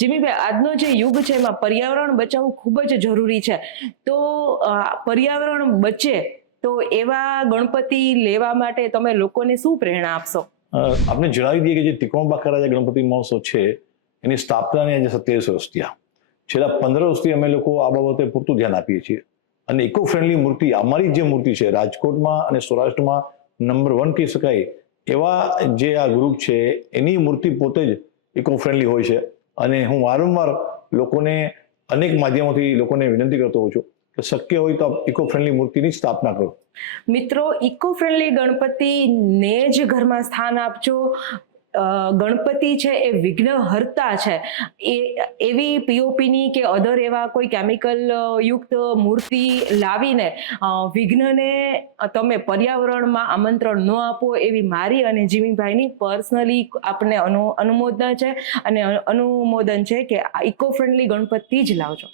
જીમીભાઈ, આજનો જે યુગ છે એમાં પર્યાવરણ બચાવવું ખૂબ જ જરૂરી છે. તો પર્યાવરણ બચે તો એવા ગણપતિ લેવા માટે તમે લોકોને શું પ્રેરણા આપશો? આપણે જણાવી દઈએ કે જે ત્રિકોણબાગ રાજા ગણપતિ મહોત્સવ છે એની સ્થાપનાને આજે 27 વર્ષ થયા. છેલ્લા 15 વર્ષથી અમે લોકો આ બાબતે પૂરતું ધ્યાન આપીએ છીએ અને ઇકો ફ્રેન્ડલી મૂર્તિ, અમારી જે મૂર્તિ છે રાજકોટમાં અને સૌરાષ્ટ્રમાં નંબર 1 કહી શકાય એવા જે આ ગ્રુપ છે એની મૂર્તિ પોતે જ ઇકો ફ્રેન્ડલી હોય છે. અને હું વારંવાર લોકોને અનેક માધ્યમોથી લોકોને વિનંતી કરતો હોઉં છું કે શક્ય હોય તો ઇકો ફ્રેન્ડલી મૂર્તિની સ્થાપના કરો. મિત્રો, ઇકો ફ્રેન્ડલી ગણપતિને જ ઘરમાં સ્થાન આપજો. ગણપતિ છે એ વિઘ્ન હર્તા છે. એવી પીઓપીની કે અધર એવા કોઈ કેમિકલ યુક્ત મૂર્તિ લાવીને વિઘ્નને તમે પર્યાવરણમાં આમંત્રણ ન આપો, એવી મારી અને જીમીભાઈની પર્સનલી આપણે અનુમોદન છે અને અનુમોદન છે કે ઇકો ફ્રેન્ડલી ગણપતિ જ લાવજો.